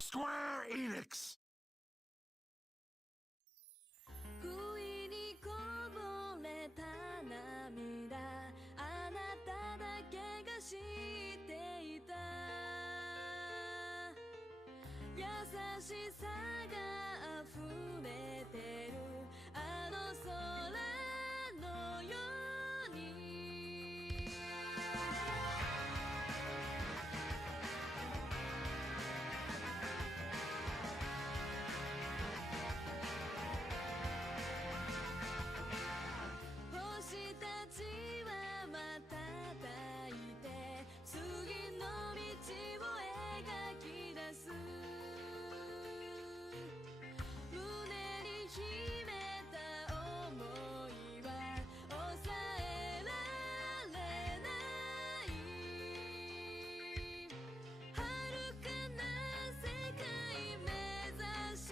Square Enix! 不意にこぼれた涙あなただけが知っていた優しさが溢れてるあの空のように星たちは瞬いて次の道を描き出す胸に秘めた想いは抑えられない遥かな世界目指し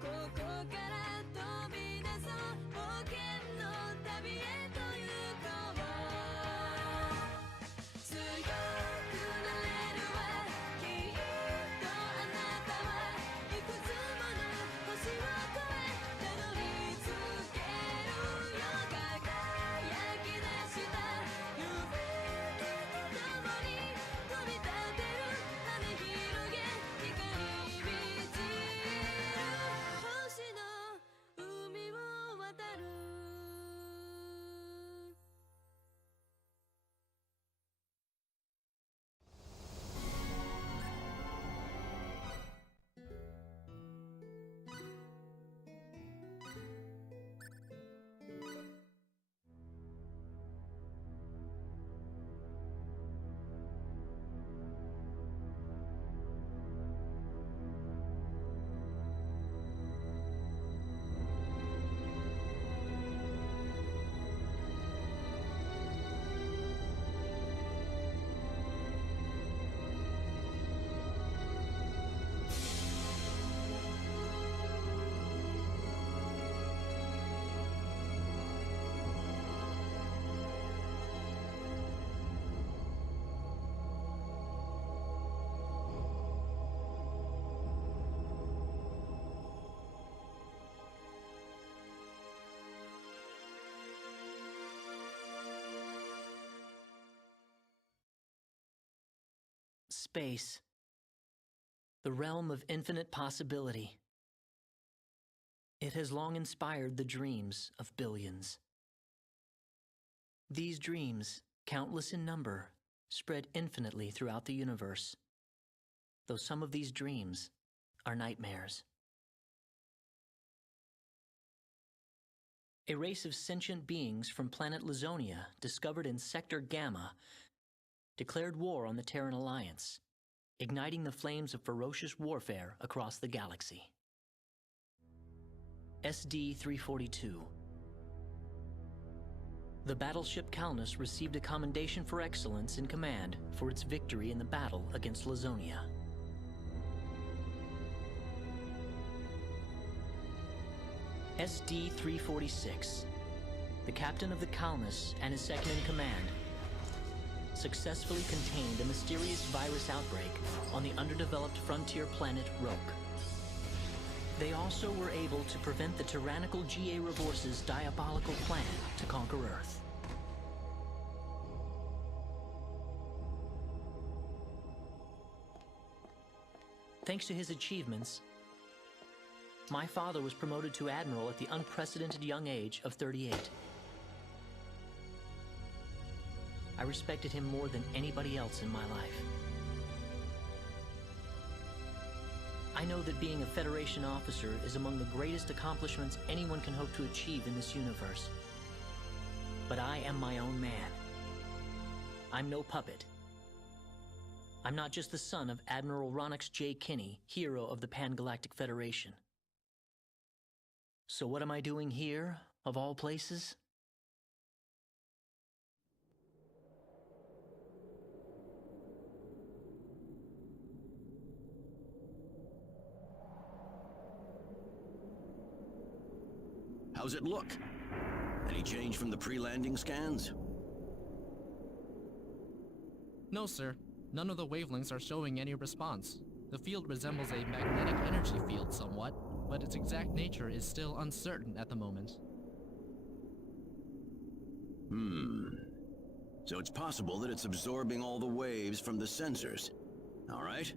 ここから飛び出そう冒険の旅へと行こう強くなれるわきっとあなたはいくつもの星を越えたどり着けるよ輝き出した夢とともに飛び立てる羽広げ光満ちる星の海を渡るSpace, the realm of infinite possibility. It has long inspired the dreams of billions. These dreams, countless in number, spread infinitely throughout the universe, though some of these dreams are nightmares. A race of sentient beings from planet Lazonia, discovered in Sector Gamma, declared war on the Terran Alliance, igniting the flames of ferocious warfare across the galaxy. SD-342. The battleship Calnus received a commendation for excellence in command for its victory in the battle against Lazonia. SD-346. The captain of the Calnus and his second-in-command successfully contained a mysterious virus outbreak on the underdeveloped frontier planet Roke. They also were able to prevent the tyrannical GA Revorce's diabolical plan to conquer Earth. Thanks to his achievements, my father was promoted to Admiral at the unprecedented young age of 38. I respected him more than anybody else in my life. I know that being a Federation officer is among the greatest accomplishments anyone can hope to achieve in this universe. But I am my own man. I'm no puppet. I'm not just the son of Admiral Ronyx J. Kinney, hero of the Pan-Galactic Federation. So what am I doing here, of all places? How's it look? Any change from the pre-landing scans? No, sir. None of the wavelengths are showing any response. The field resembles a magnetic energy field somewhat, but its exact nature is still uncertain at the moment. So it's possible that it's absorbing all the waves from the sensors. All right,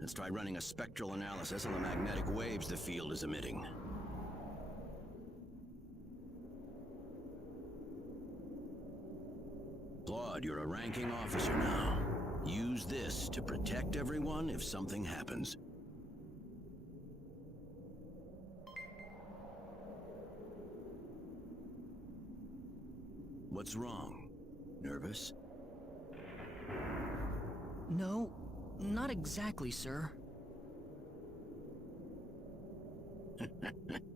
let's try running a spectral analysis on the magnetic waves the field is emitting. Claude, you're a ranking officer now. Use this to protect everyone if something happens. What's wrong? Nervous? No, not exactly, sir.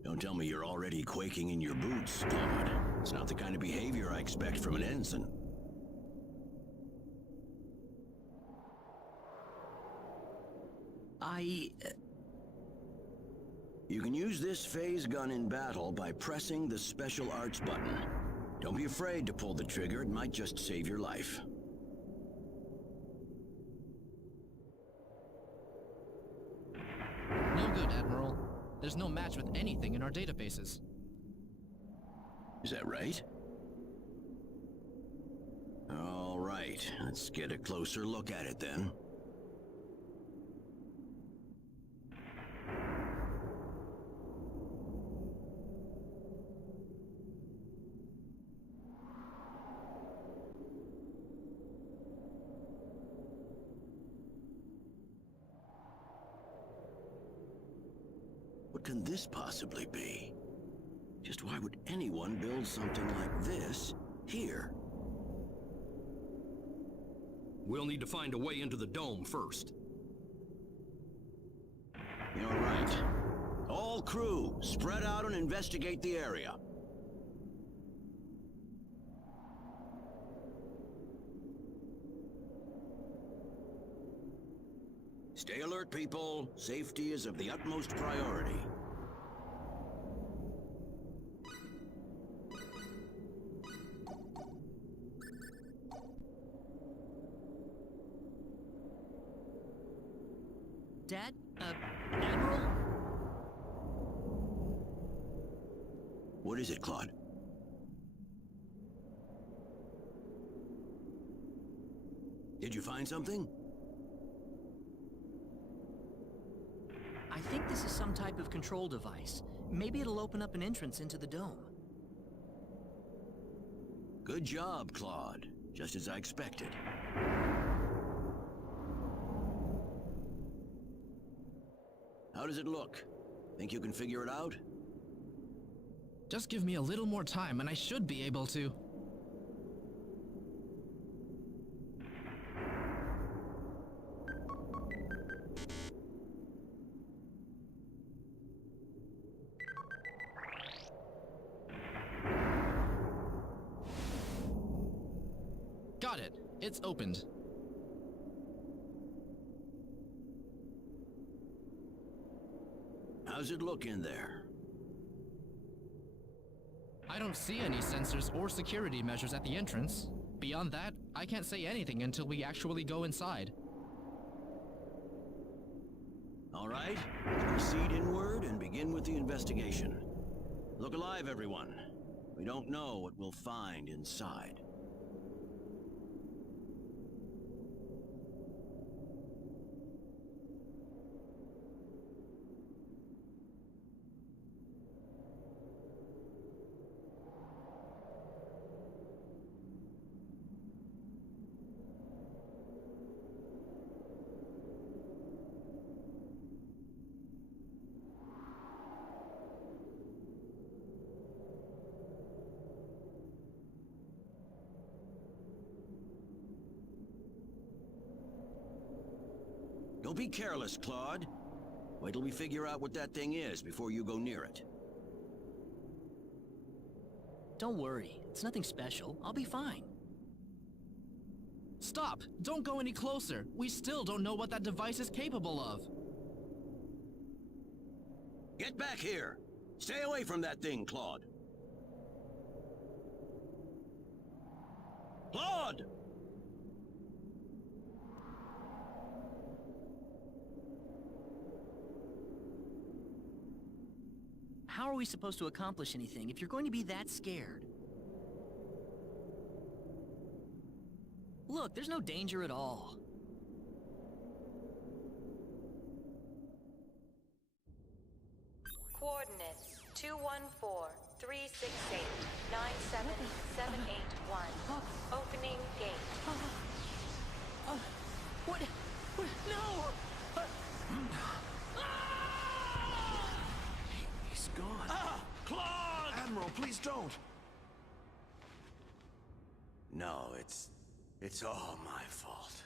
Don't tell me you're already quaking in your boots, Claude. It's not the kind of behavior I expect from an ensign. You can use this phase gun in battle by pressing the special arts button. Don't be afraid to pull the trigger, it might just save your life. No good, Admiral. There's no match with anything in our databases. Is that right? All right, let's get a closer look at it then. What can this possibly be? Just why would anyone build something like this here? We'll need to find a way into the dome first. You're right. All crew, spread out and investigate the area. Stay alert, people. Safety is of the utmost priority. Dad? Admiral? What is it, Claude? Did you find something? I think this is some type of control device. Maybe it'll open up an entrance into the dome. Good job, Claude. Just as I expected. How does it look? Think you can figure it out? Just give me a little more time and I should be able to. Got it. It's opened. How's it look in there? I don't see any sensors or security measures at the entrance. Beyond that, I can't say anything until we actually go inside. All right, let's proceed inward and begin with the investigation. Look alive, everyone. We don't know what we'll find inside. Don't be careless, Claude. Wait till we figure out what that thing is before you go near it. Don't worry, it's nothing special. I'll be fine. Stop! Don't go any closer! We still don't know what that device is capable of! Get back here! Stay away from that thing, Claude! Claude! How are we supposed to accomplish anything if you're going to be that scared? Look, there's no danger at all. Coordinates 214-368-97781. Opening gate. What? No! He's gone. Claude! Admiral, please don't. No, it's all my fault.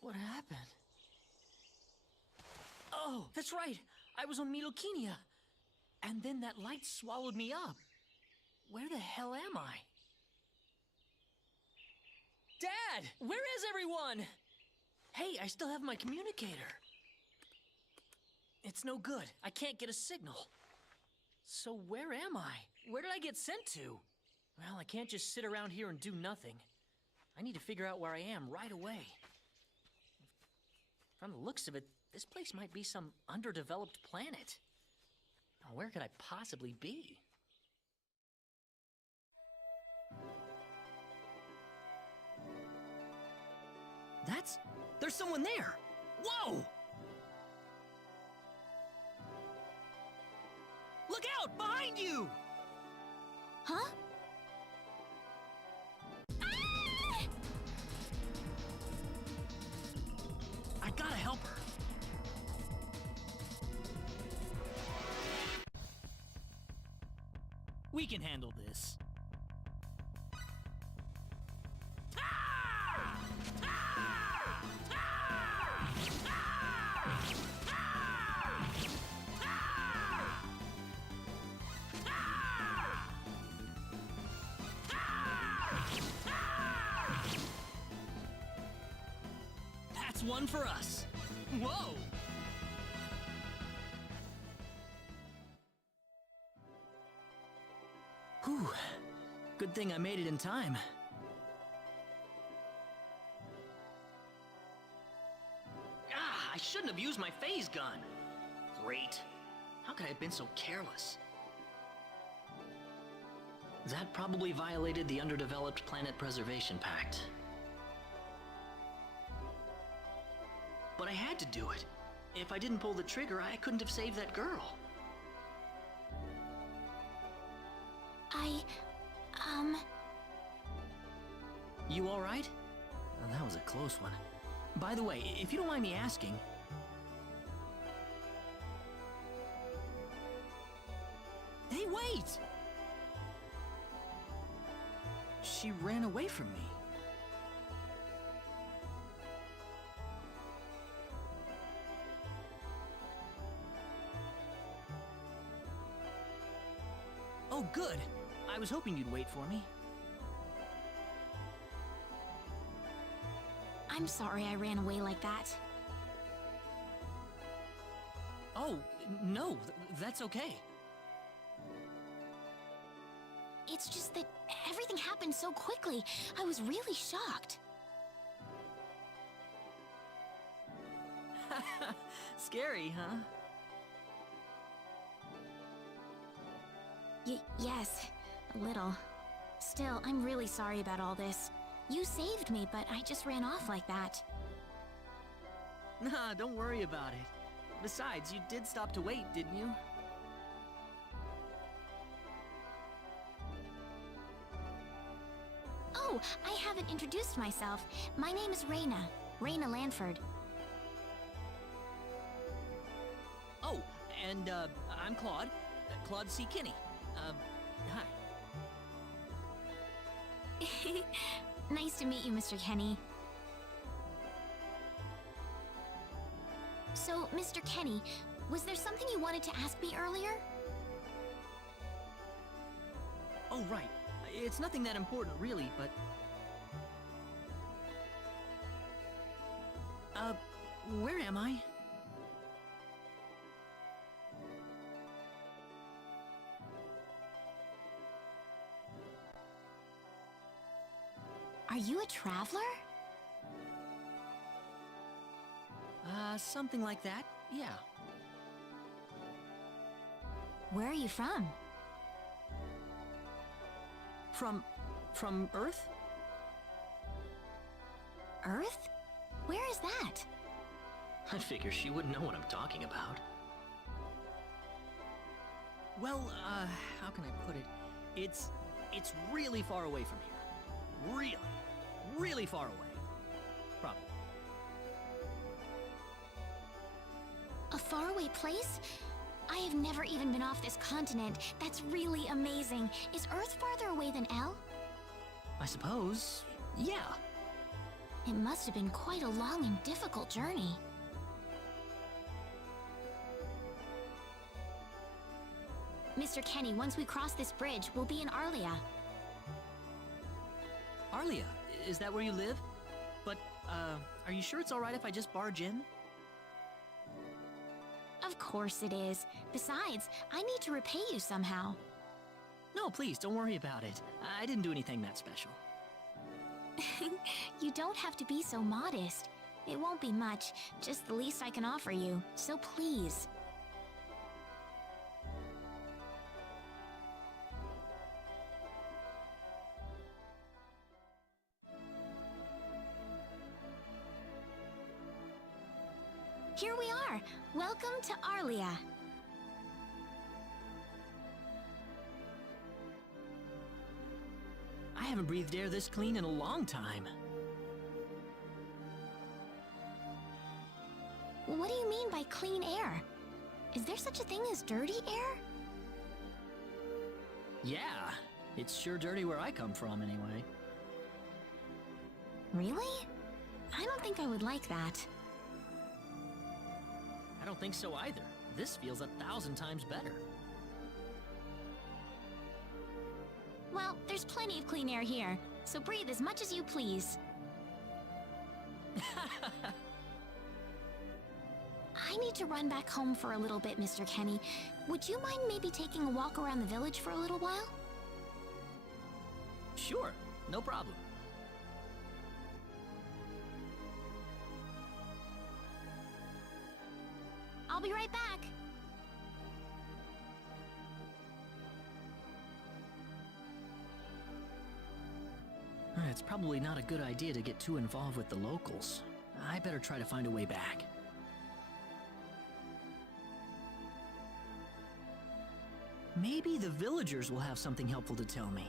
What happened? Oh, that's right. I was on Midokiniya. And then that light swallowed me up. Where the hell am I? Dad! Where is everyone? Hey, I still have my communicator. It's no good. I can't get a signal. So where am I? Where did I get sent to? Well, I can't just sit around here and do nothing. I need to figure out where I am right away. From the looks of it, this place might be some underdeveloped planet. Now, where could I possibly be? There's someone there! Whoa! Look out! Behind you! Huh? I gotta help her. We can handle this. That's one for us. Whoa! Whew. Good thing I made it in time. I shouldn't have used my phase gun. Great. How could I have been so careless? That probably violated the Underdeveloped Planet Preservation Pact. But I had to do it. If I didn't pull the trigger, I couldn't have saved that girl. You all right? Well, that was a close one. By the way, if you don't mind me asking... Hey, wait! She ran away from me. Oh, good. I was hoping you'd wait for me. I'm sorry I ran away like that. Oh, no, that's okay. It's just that everything happened so quickly. I was really shocked. Scary, huh? Yes, a little. Still, I'm really sorry about all this. You saved me, but I just ran off like that. Nah, don't worry about it. Besides, you did stop to wait, didn't you? Oh, I haven't introduced myself. My name is Rena. Rena Lanford. Oh, and, I'm Claude. Claude C. Kinney. Hi. Nice to meet you, Mr. Kenny. So, Mr. Kenny, was there something you wanted to ask me earlier? Oh, right. It's nothing that important, really, but... where am I? Are you a traveler? Something like that, yeah. Where are you from? From Earth? Earth? Where is that? I figure she wouldn't know what I'm talking about. Well, how can I put it? It's really far away from here. Really, really far away. Probably. A faraway place? I have never even been off this continent. That's really amazing. Is Earth farther away than L? I suppose, yeah. It must have been quite a long and difficult journey. Mr. Kenny, once we cross this bridge, we'll be in Arlia. Arlia, is that where you live? But, are you sure it's alright if I just barge in? Of course it is. Besides, I need to repay you somehow. No, please, don't worry about it. I didn't do anything that special. You don't have to be so modest. It won't be much, just the least I can offer you, so please. Here we are! Welcome to Arlia. I haven't breathed air this clean in a long time. What do you mean by clean air? Is there such a thing as dirty air? Yeah, it's sure dirty where I come from anyway. Really? I don't think I would like that. I don't think so either. This feels 1,000 times better. Well, there's plenty of clean air here, so breathe as much as you please. I need to run back home for a little bit, Mr. Kenny. Would you mind maybe taking a walk around the village for a little while? Sure, no problem. I'll be right back. It's probably not a good idea to get too involved with the locals. I better try to find a way back. Maybe the villagers will have something helpful to tell me.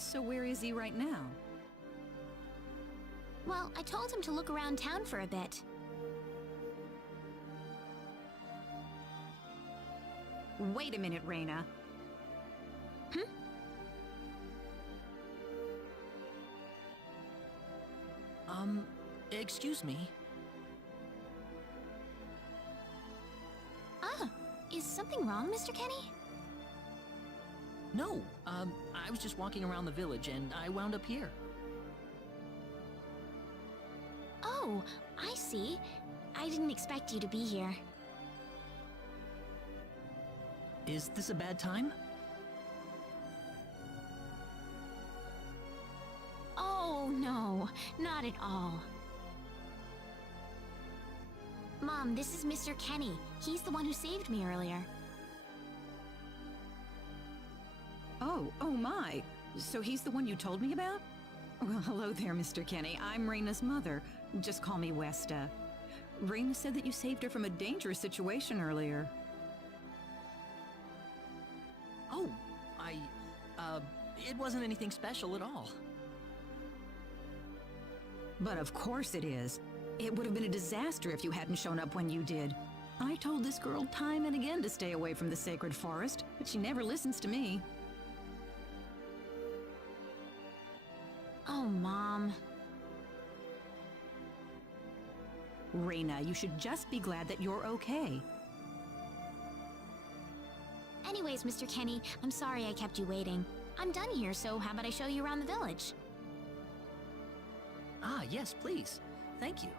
So where is he right now? Well, I told him to look around town for a bit. Wait a minute, Rena. Excuse me. Ah, is something wrong, Mr. Kenny? No, I was just walking around the village and I wound up here. Oh, I see. I didn't expect you to be here. Is this a bad time? Oh, no, not at all. Mom, this is Mr. Kenny. He's the one who saved me earlier. Oh my. So he's the one you told me about? Well, hello there, Mr. Kenny. I'm Rena's mother. Just call me Westa. Rena said that you saved her from a dangerous situation earlier. Oh, it wasn't anything special at all. But of course it is. It would have been a disaster if you hadn't shown up when you did. I told this girl time and again to stay away from the sacred forest, but she never listens to me. Oh, Mom. Rena, you should just be glad that you're okay. Anyways, Mr. Kenny, I'm sorry I kept you waiting. I'm done here, so how about I show you around the village? Ah, yes, please. Thank you.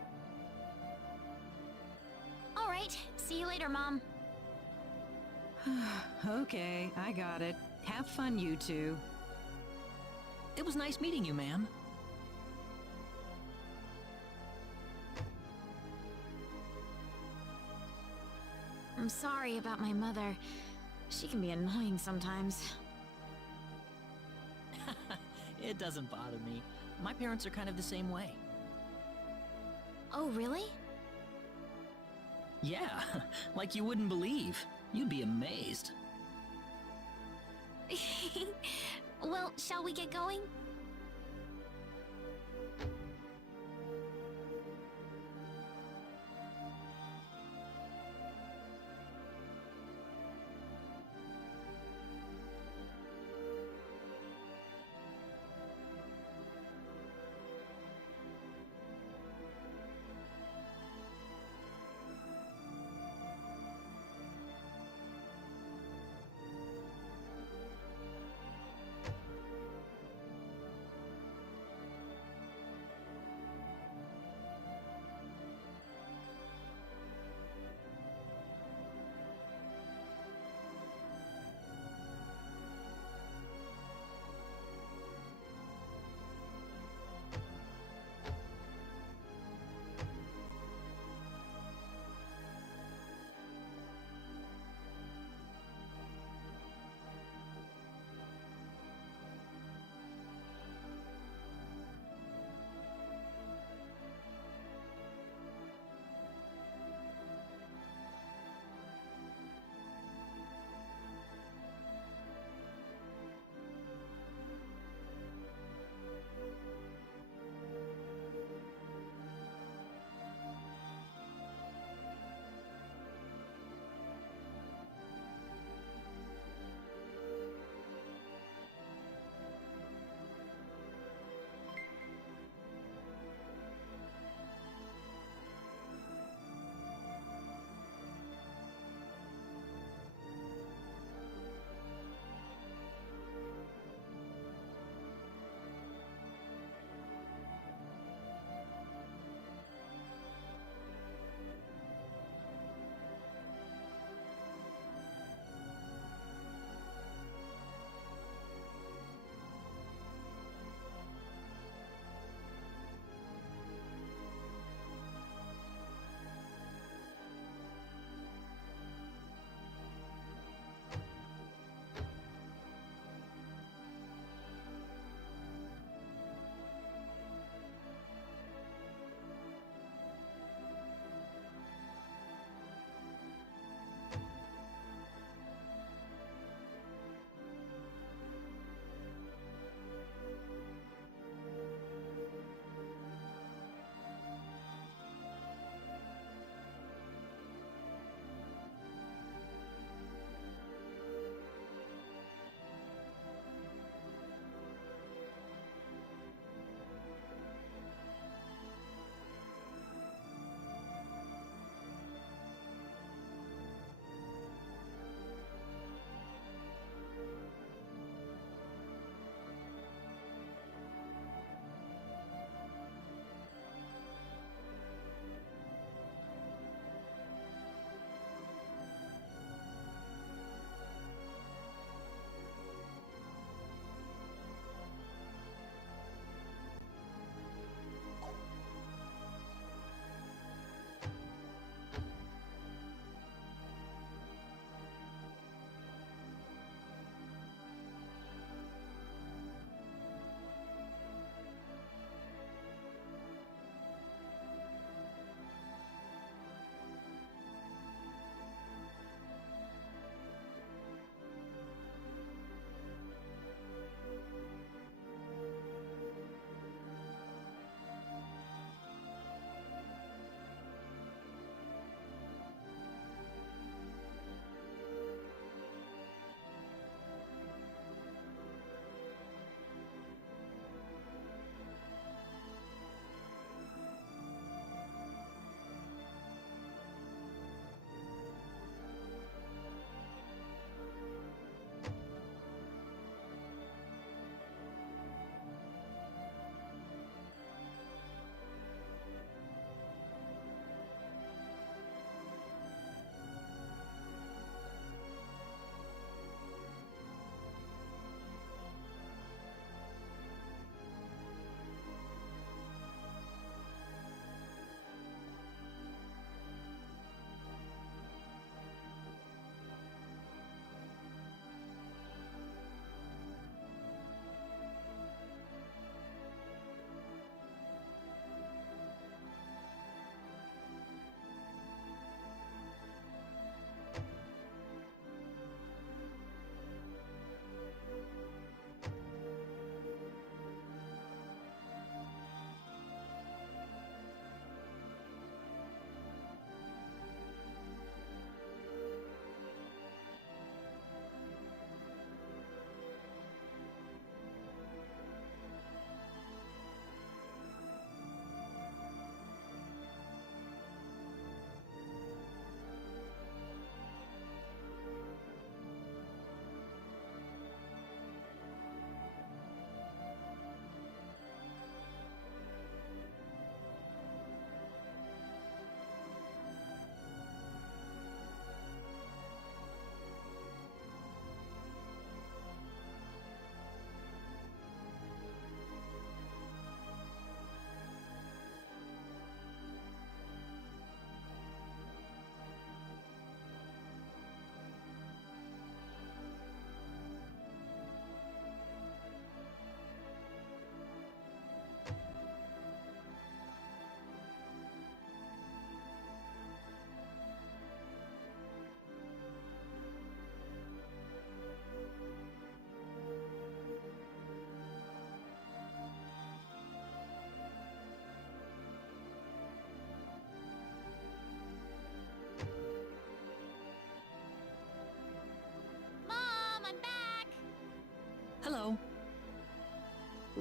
All right, see you later, Mom. Okay, I got it. Have fun, you two. It was nice meeting you, ma'am. I'm sorry about my mother. She can be annoying sometimes. It doesn't bother me. My parents are kind of the same way. Oh, really? Yeah, like you wouldn't believe. You'd be amazed. Well, shall we get going?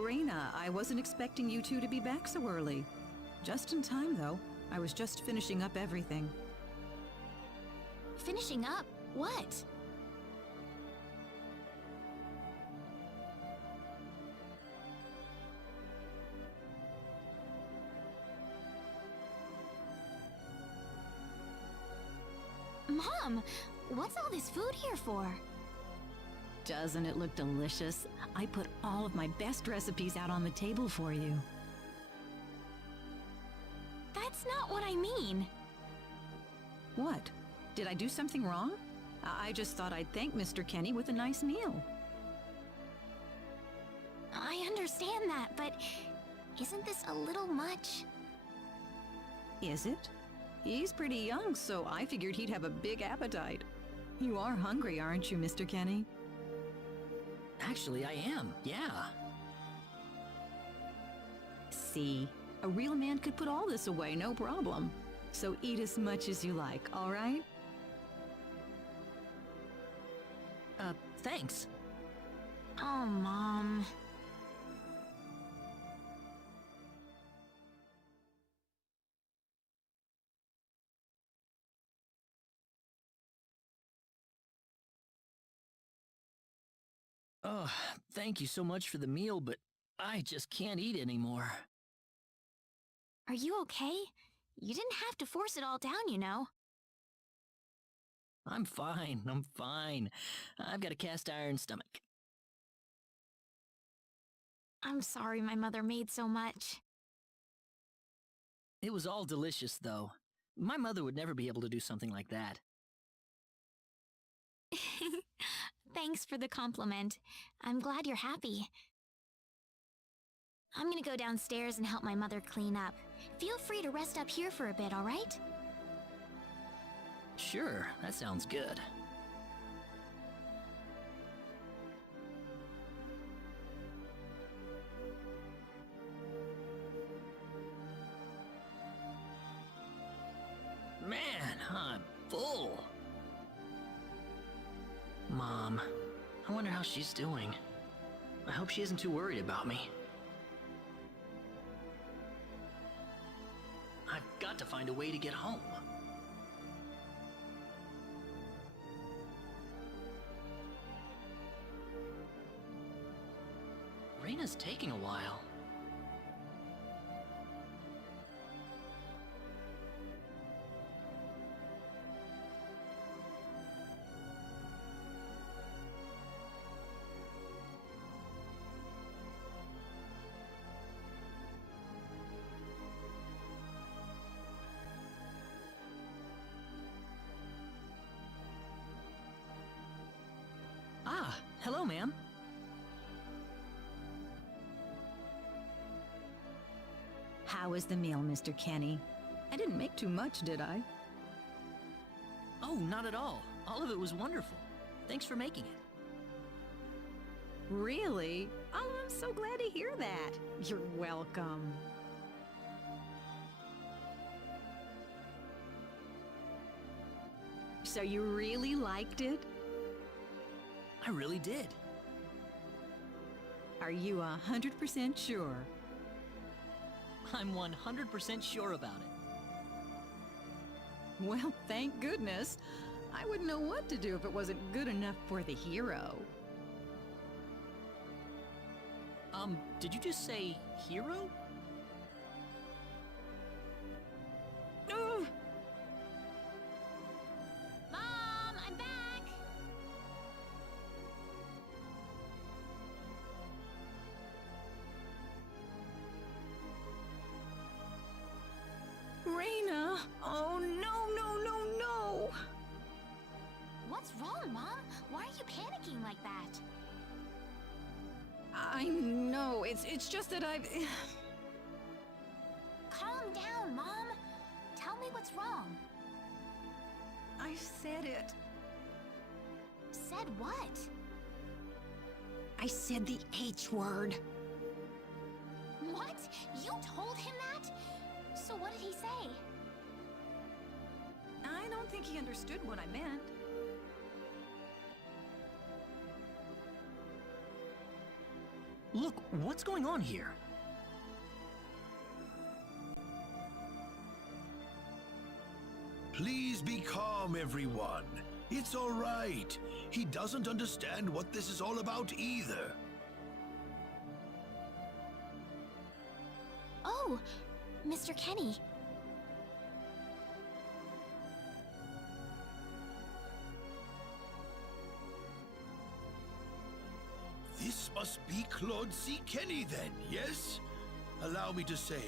Rena, I wasn't expecting you two to be back so early. Just in time, though. I was just finishing up everything. Finishing up? What? Mom, what's all this food here for? Doesn't it look delicious? I put all of my best recipes out on the table for you. That's not what I mean. What? Did I do something wrong? I just thought I'd thank Mr. Kenny with a nice meal. I understand that, but isn't this a little much? Is it? He's pretty young, so I figured he'd have a big appetite. You are hungry, aren't you, Mr. Kenny? Actually, I am, yeah. See, a real man could put all this away, no problem. So eat as much as you like, all right? Thanks. Oh, Mom. Oh, thank you so much for the meal, but I just can't eat anymore. Are you okay? You didn't have to force it all down, you know. I'm fine, I'm fine. I've got a cast iron stomach. I'm sorry my mother made so much. It was all delicious, though. My mother would never be able to do something like that. Thanks for the compliment. I'm glad you're happy. I'm gonna go downstairs and help my mother clean up. Feel free to rest up here for a bit, all right? Sure, that sounds good. Man, I'm full. Mom, I wonder how she's doing. I hope she isn't too worried about me. I've got to find a way to get home. Rena's taking a while. Ah, hello, ma'am. How was the meal, Mr. Kenny? I didn't make too much, did I? Oh, not at all. All of it was wonderful. Thanks for making it. Really? Oh, I'm so glad to hear that. You're welcome. So you really liked it? I really did. Are you 100% sure? I'm 100% sure about it. Well, thank goodness. I wouldn't know what to do if it wasn't good enough for the hero. Did you just say hero? Ugh. Mom, I'm back! Rena! Oh, no! What's wrong, Mom? Why are you panicking like that? I know, it's just that I've... Calm down, Mom. Tell me what's wrong. I said it. Said what? I said the H word. What? You told him that? So what did he say? I don't think he understood what I meant. Look, what's going on here? Please be calm, everyone. It's all right. He doesn't understand what this is all about either. Oh, Mr. Kenny. This must be Claude C. Kenny then, yes? Allow me to say,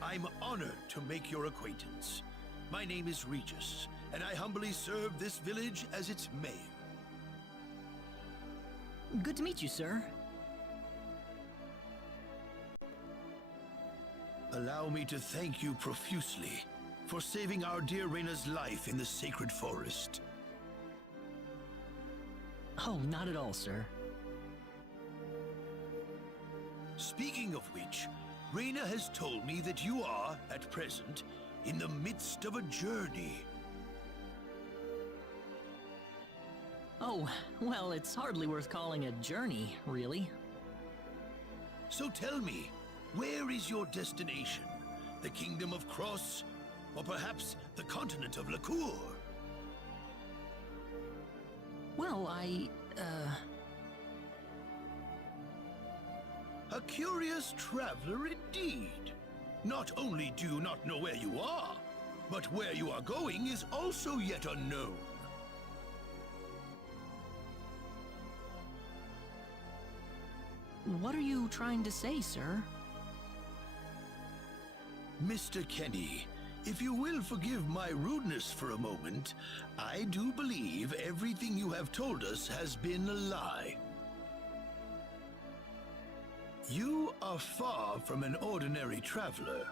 I'm honored to make your acquaintance. My name is Regis, and I humbly serve this village as its mayor. Good to meet you, sir. Allow me to thank you profusely for saving our dear Rena's life in the sacred forest. Oh, not at all, sir. Speaking of which, Rena has told me that you are, at present, in the midst of a journey. Oh, well, it's hardly worth calling a journey, really. So tell me, where is your destination? The Kingdom of Cross? Or perhaps the continent of Lacour? Well, A curious traveler indeed. Not only do you not know where you are, but where you are going is also yet unknown. What are you trying to say, sir? Mr. Kenny, if you will forgive my rudeness for a moment, I do believe everything you have told us has been a lie. You are far from an ordinary traveler.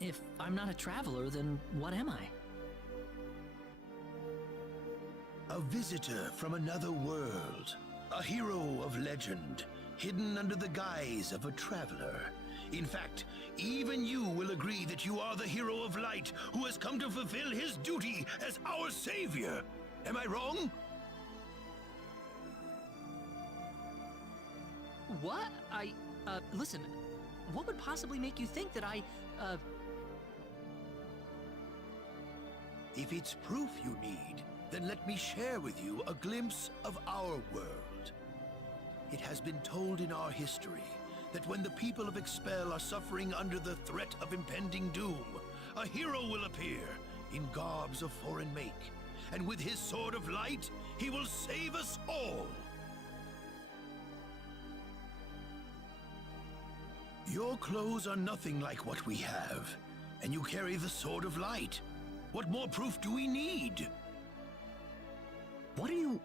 If I'm not a traveler, then what am I? A visitor from another world. A hero of legend, hidden under the guise of a traveler. In fact, even you will agree that you are the hero of light who has come to fulfill his duty as our savior. Am I wrong? What? Listen, what would possibly make you think that If it's proof you need, then let me share with you a glimpse of our world. It has been told in our history that when the people of Expel are suffering under the threat of impending doom, a hero will appear in garbs of foreign make, and with his sword of light, he will save us all. Your clothes are nothing like what we have, and you carry the sword of light. What more proof do we need? What are you...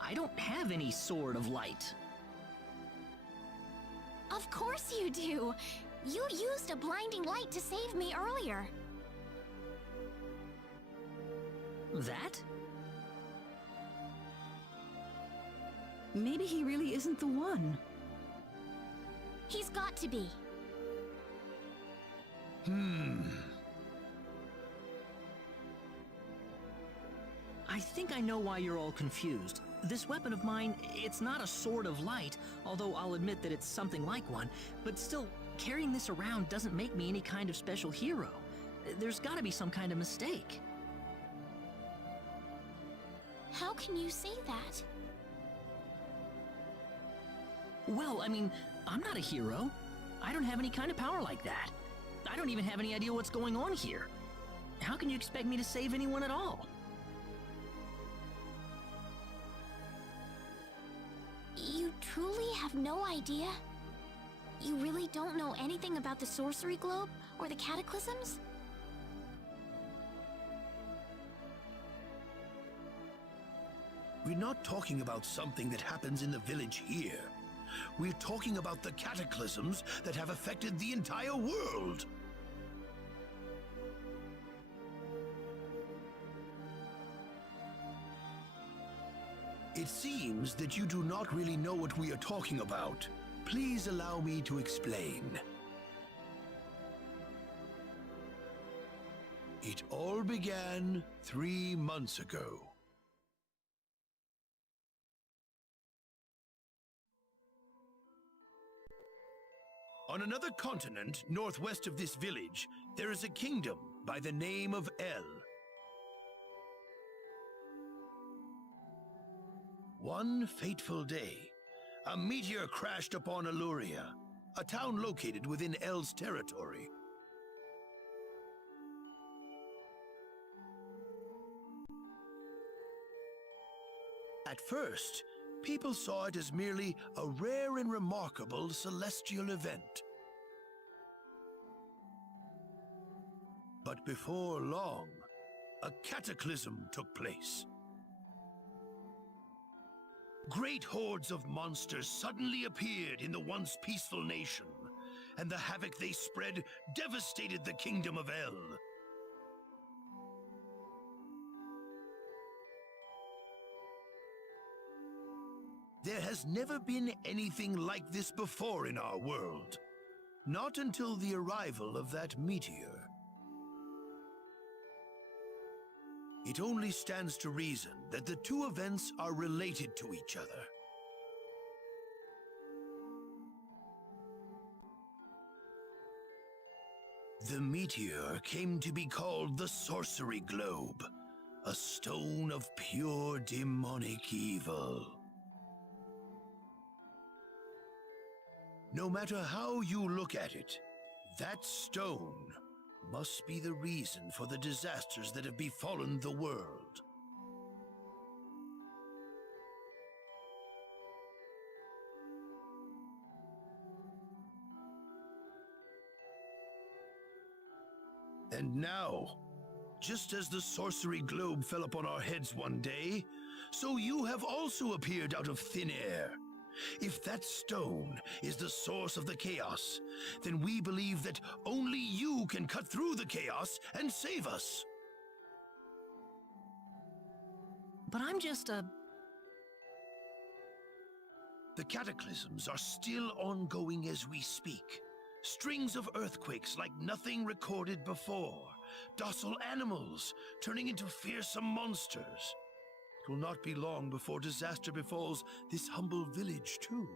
I don't have any sword of light. Of course you do! You used a blinding light to save me earlier. That? Maybe he really isn't the one. He's got to be. I think I know why you're all confused. This weapon of mine, it's not a sword of light, although I'll admit that it's something like one, but still, carrying this around doesn't make me any kind of special hero. There's gotta be some kind of mistake. How can you say that? Well, I mean, I'm not a hero. I don't have any kind of power like that. I don't even have any idea what's going on here. How can you expect me to save anyone at all? You truly have no idea? You really don't know anything about the sorcery globe or the cataclysms? We're not talking about something that happens in the village here. We're talking about the cataclysms that have affected the entire world. It seems that you do not really know what we are talking about. Please allow me to explain. It all began 3 months ago. On another continent, northwest of this village, there is a kingdom by the name of El. One fateful day, a meteor crashed upon Aluria, a town located within El's territory. At first, people saw it as merely a rare and remarkable celestial event. But before long, a cataclysm took place. Great hordes of monsters suddenly appeared in the once peaceful nation, and the havoc they spread devastated the kingdom of El. There has never been anything like this before in our world. Not until the arrival of that meteor. It only stands to reason that the two events are related to each other. The meteor came to be called the Sorcery Globe, a stone of pure demonic evil. No matter how you look at it, that stone must be the reason for the disasters that have befallen the world. And now, just as the sorcery globe fell upon our heads one day, so you have also appeared out of thin air. If that stone is the source of the chaos, then we believe that only you can cut through the chaos and save us. But I'm just a... The cataclysms are still ongoing as we speak. Strings of earthquakes like nothing recorded before. Docile animals turning into fearsome monsters. It will not be long before disaster befalls this humble village, too.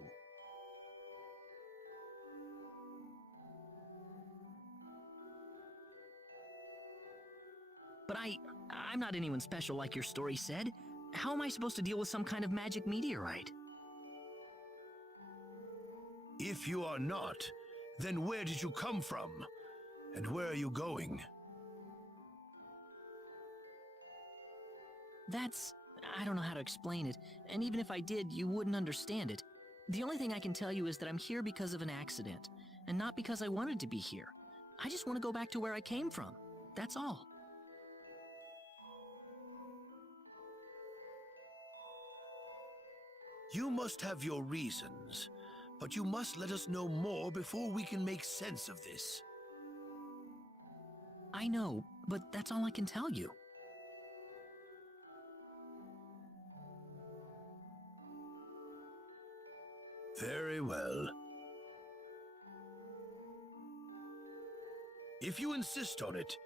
But I'm not anyone special like your story said. How am I supposed to deal with some kind of magic meteorite? If you are not, then where did you come from? And where are you going? I don't know how to explain it, and even if I did, you wouldn't understand it. The only thing I can tell you is that I'm here because of an accident, and not because I wanted to be here. I just want to go back to where I came from. That's all. You must have your reasons, but you must let us know more before we can make sense of this. I know, but that's all I can tell you. Very well. If you insist on it,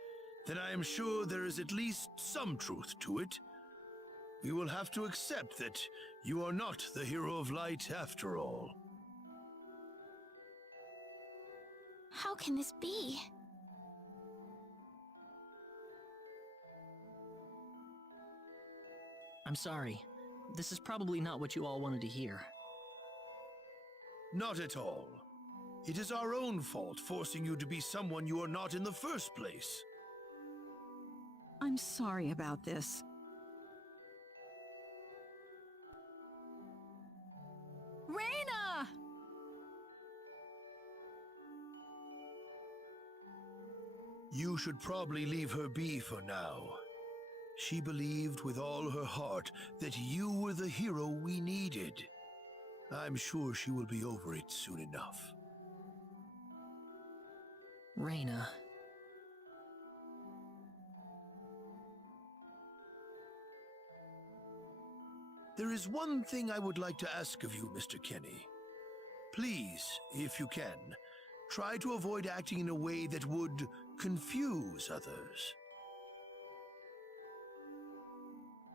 then I am sure there is at least some truth to it. We will have to accept that you are not the hero of light after all. How can this be? I'm sorry. This is probably not what you all wanted to hear. Not at all. It is our own fault forcing you to be someone you are not in the first place. I'm sorry about this. Rena! You should probably leave her be for now. She believed with all her heart that you were the hero we needed. I'm sure she will be over it soon enough. Rena. There is one thing I would like to ask of you, Mr. Kenny. Please, if you can, try to avoid acting in a way that would confuse others.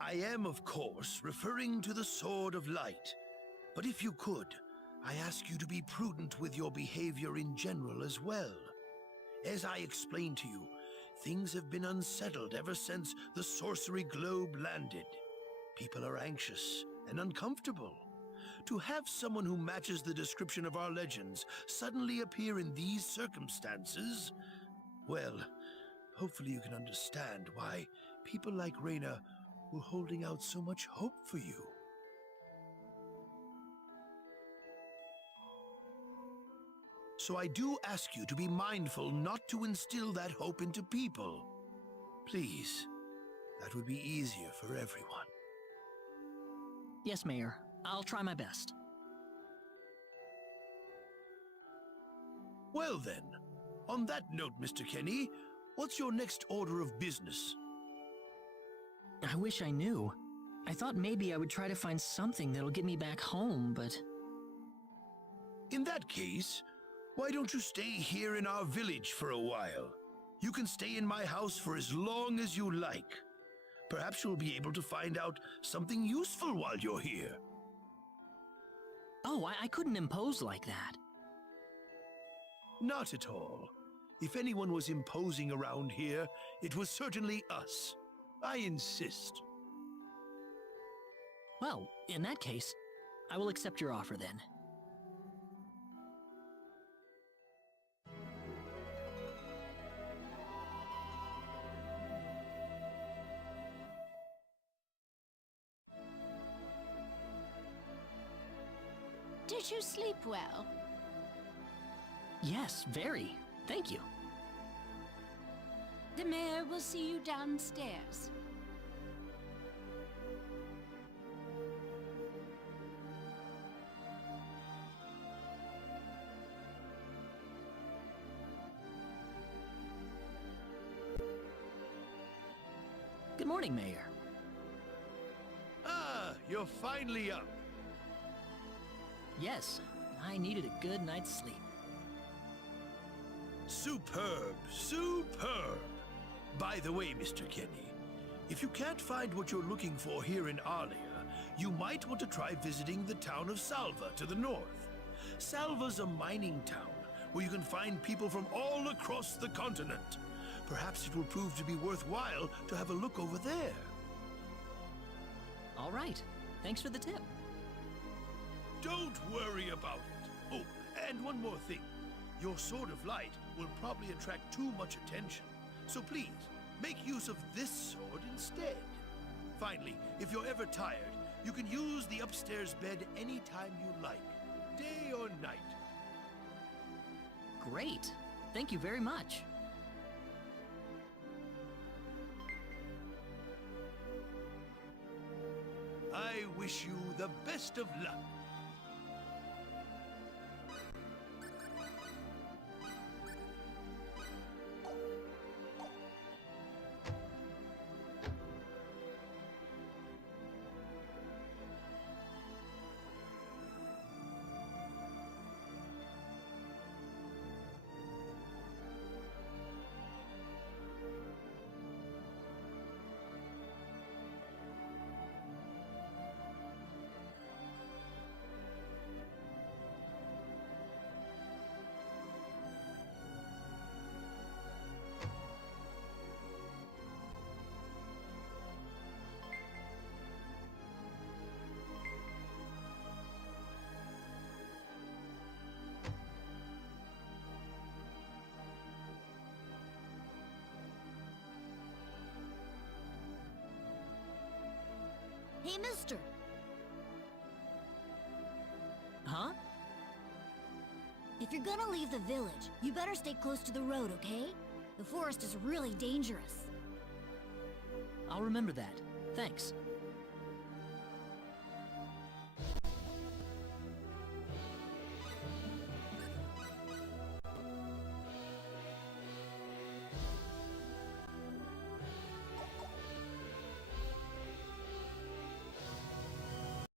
I am, of course, referring to the Sword of Light. But if you could, I ask you to be prudent with your behavior in general as well. As I explained to you, things have been unsettled ever since the sorcery globe landed. People are anxious and uncomfortable. To have someone who matches the description of our legends suddenly appear in these circumstances, well, hopefully you can understand why people like Rena were holding out so much hope for you. So I do ask you to be mindful not to instill that hope into people. Please, that would be easier for everyone. Yes, Mayor. I'll try my best. Well then, on that note, Mr. Kenny, what's your next order of business? I wish I knew. I thought maybe I would try to find something that'll get me back home, but... In that case, why don't you stay here in our village for a while? You can stay in my house for as long as you like. Perhaps you'll be able to find out something useful while you're here. Oh, I couldn't impose like that. Not at all. If anyone was imposing around here, it was certainly us. I insist. Well, in that case, I will accept your offer then. Did you sleep well? Yes, very. Thank you. The mayor will see you downstairs. Good morning, Mayor. Ah, you're finally up. Yes, I needed a good night's sleep. Superb, superb. By the way, Mr. Kenny, if you can't find what you're looking for here in Alia, you might want to try visiting the town of Salva to the north. Salva's a mining town where you can find people from all across the continent. Perhaps it will prove to be worthwhile to have a look over there. All right. Thanks for the tip. Don't worry about it. Oh, and one more thing. Your sword of light will probably attract too much attention. So please, make use of this sword instead. Finally, if you're ever tired, you can use the upstairs bed anytime you like, day or night. Great. Thank you very much. I wish you the best of luck. Hey, mister. Huh? If you're gonna leave the village, you better stay close to the road, okay? The forest is really dangerous. I'll remember that. Thanks.